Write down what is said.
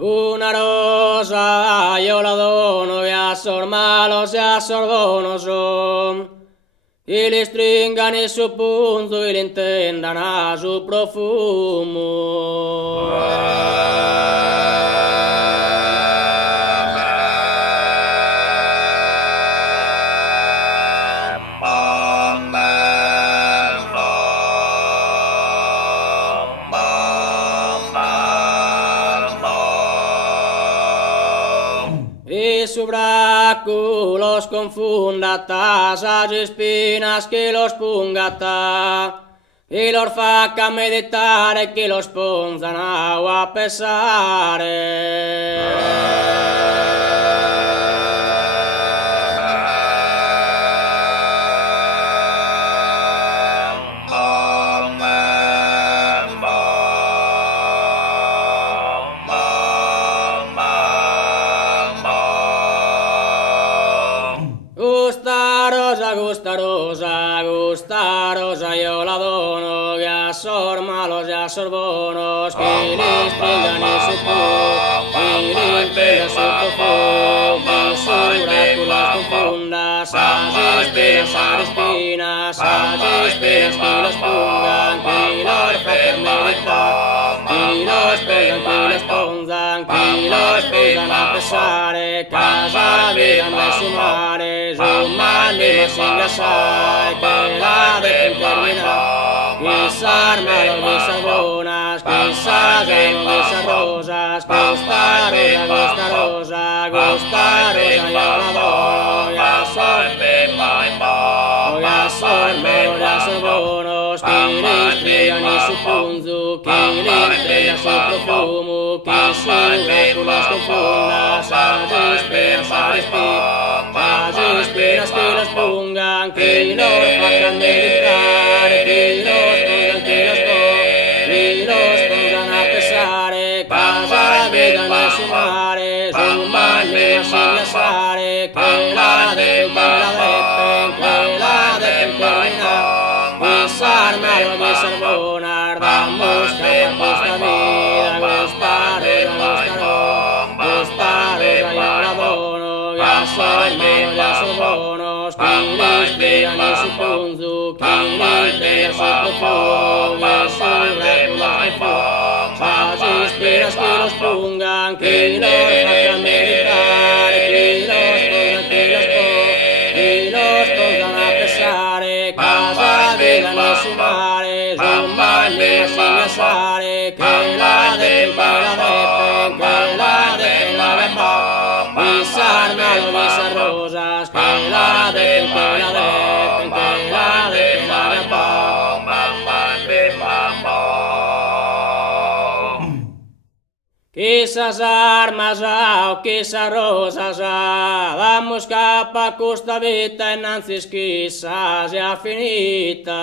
Una rosa io la dono e a sor malos e a sor buonos son. E li stringan il suo punto e li intendan a su profumo. Y su braco los confunda tasas y espinas que los pungata y los faca meditar que los ponzan agua pesare. Gusta rosa, io la dono, che a sor malos e a sor buonos, che li stringan il su che li impenda su profumo, su braculas confundas, espinas, que los pongan, que los facan meditar, que los pongan, que los pongan, que los pongan a pesare, casa vivan de su mare, su mare sin gasar, que la dejen terminar, guisar malo, guisar bonas, guisar llano, guisar rosas, gusta rosa, yo la dono, ya son buenos, que les traigan y su punzo, que les traigan su profumo, que su brazo las confunda, espinas que los pongan, que los facan meditar, que los pongan a pesar, casa vegan en su mare, su manera sin gasare, que la dejen terminar, guisar malo, guisar bonar, damos capa esta vida, gustaros, yo la dono, ya son malos, ya son buenos, que les traigan y su punzo, que les traigan su profumo, que su brazo las espinas que los pongan, que los facan meditar, que los pongan a pesar, casa vegan y su mare, su manera sin gasar, que la dejen, guisar malo, guisar rosas, que la dejen, Quizás armas o quizás rosas damos capa custa vita e nanzis quizás è finita.